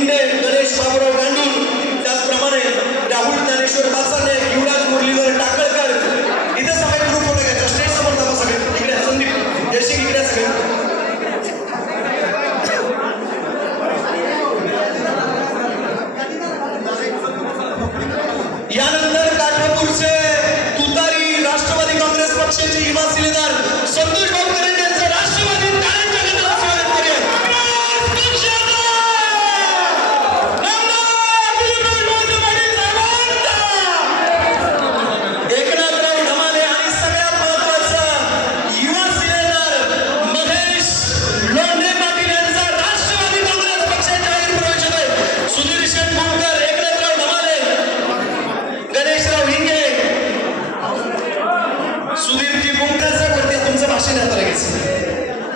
शिंदे गणेश बाबुराव गांडूळ त्याचप्रमाणे राहुल ज्ञानेश्वर पाचाने युवराज मुरलीधर टाकळकर इथे सगळे ग्रुप फोटो घ्यायचा स्टेट समोर जावा सगळे. इकडे संदीप जयशी इकडे सगळे. यानंतर काठापूरचे तुतारी राष्ट्रवादी काँग्रेस पक्षाचे हिमा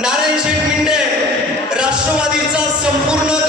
नारायण शेठ मिंडे राष्ट्रवादीचा संपूर्ण